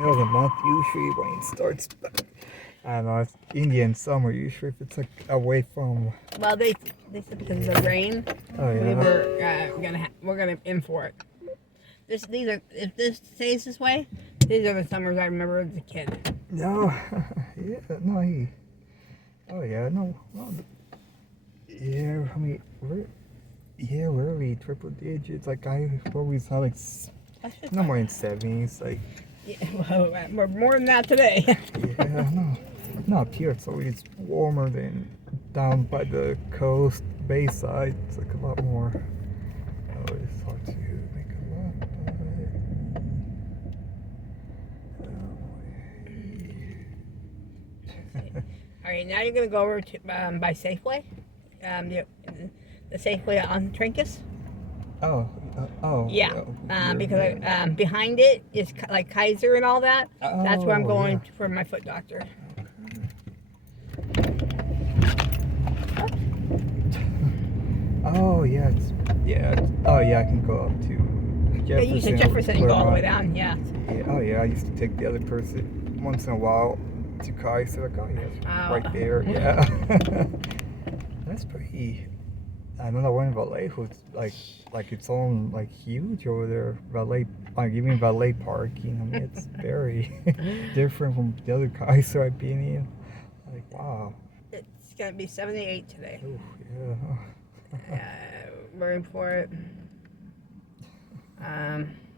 middle of the month usually rain starts. I don't know. It's Indian summer usually if it's like away from. Well, they said because of the rain, Oh yeah. we're gonna in for it. These are if this stays this way, these are the summers I remember as a kid. No. Yeah. No. Oh yeah. No. Yeah. I mean, we're really triple digits. Like I always saw like no more than 70s. Like. Yeah, well, we're more than that today. Yeah. No. Not up here. It's always warmer than down by the coast, bayside. It's like a lot more. Oh, it's hard to make a lot. All right, now you're gonna go over to by Safeway, the Safeway on Trinkus. Yeah, because behind it is like Kaiser and all that. That's where I'm going for my foot doctor. Oh yeah, oh yeah, I can go up to Jefferson. Yeah, you said Jefferson and go all the way down. Yeah. Oh yeah, I used to take the other person once in a while to Kaiser. Like, oh yeah, right there. Yeah. That's pretty. I don't know when Vallejo is like its own like huge over there. Even valet parking. I mean, it's very different from the other Kaiser I've been in. Like, wow. It's gonna be 78 today. Ooh, yeah. We're in for it.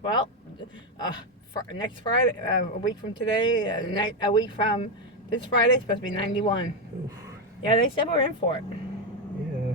Well, next Friday, a week from today, a week from this Friday, it's supposed to be 91. Oof. Yeah, they said we're in for it. Yeah.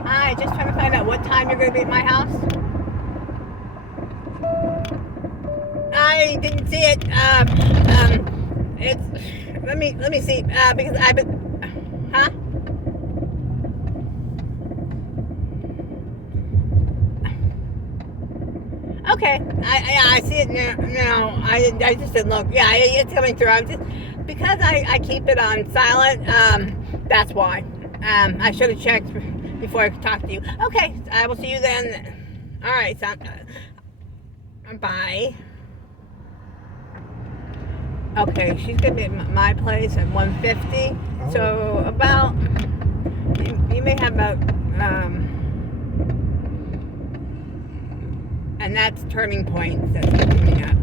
Hi, just trying to find out what time you're going to be at my house. I didn't see it. It's. Let me see. Because I've been. Huh? Okay. I see it now. No, I just didn't look. Yeah, it's coming through. I'm just because I keep it on silent. That's why. I should have checked before I talk to you. Okay, I will see you then. All right, bye. Okay, she's gonna be at my place at 150. Oh. So about you may have about and that's turning point that's coming up.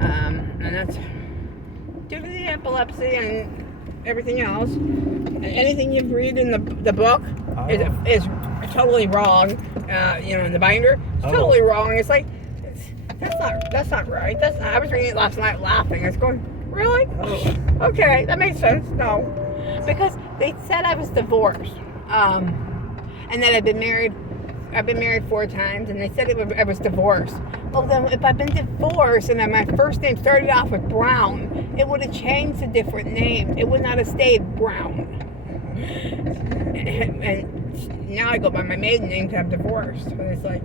And that's due to the epilepsy and everything else. Anything you've read in the book is totally wrong. In the binder, it's totally wrong. It's like that's not right. I was reading it last night, laughing. I was going, really? Okay, that makes sense. No, because they said I was divorced, and that I've been married 4 times, and they said I was divorced. Well, then if I've been divorced and then my first name started off with Brown, it would have changed a different name. It would not have stayed Brown. And now I go by my maiden name because I'm divorced. And it's like,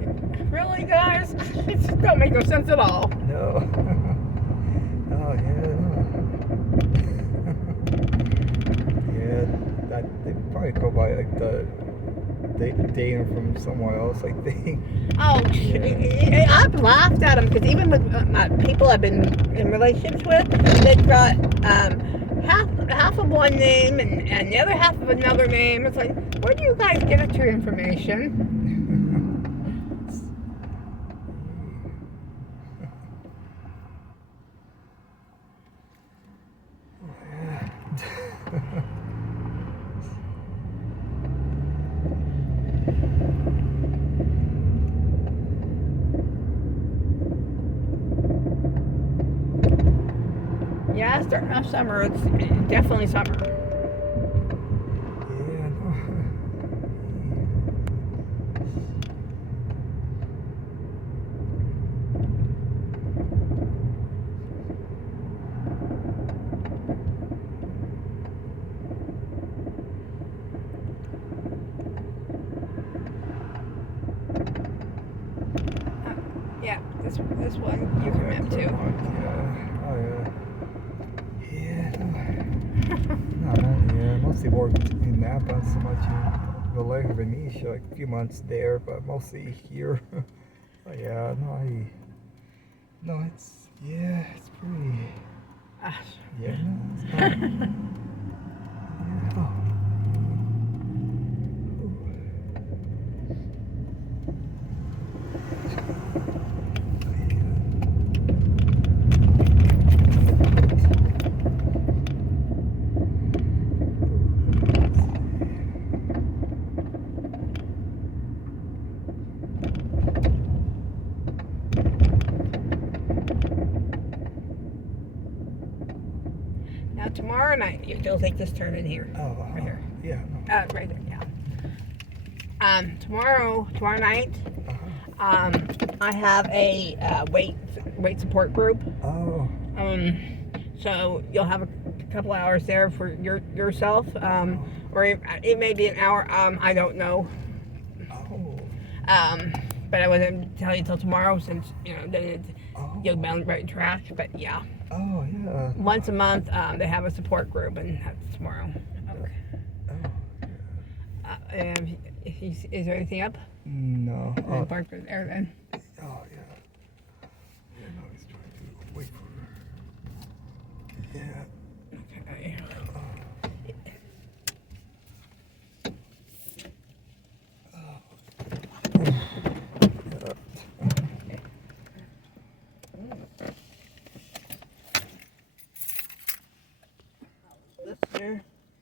really, guys? It don't make no sense at all. No. Oh, yeah. Yeah, they probably go by like the dating from somewhere else, I think. Oh, I've laughed at them because even with people I've been in relationships with, they've got half of one name and the other half of another name. It's like, where do you guys get your information? Yeah, starting off summer. It's definitely summer. Yeah, no. Yeah, this one you can map too. Yeah. Oh yeah. Yeah, mostly worked in Napa, not so much in Vallejo, Venetia, like a few months there, but mostly here. But yeah, it's pretty, yeah, no, it's not, yeah, Now tomorrow night, you'll take this turn in here. oh, right here. Yeah, no. Right there, yeah. Tomorrow night, I have a weight support group. Oh. So you'll have a couple hours there for yourself, or it may be an hour. I don't know. Oh. But I wouldn't tell you till tomorrow since then you'll be on the right track. But yeah. Oh yeah. Once a month, they have a support group, and that's tomorrow. Okay. Oh. Is there anything up? No. Park there then. Oh yeah. Yeah, no, he's trying to wait for her. Yeah. Okay.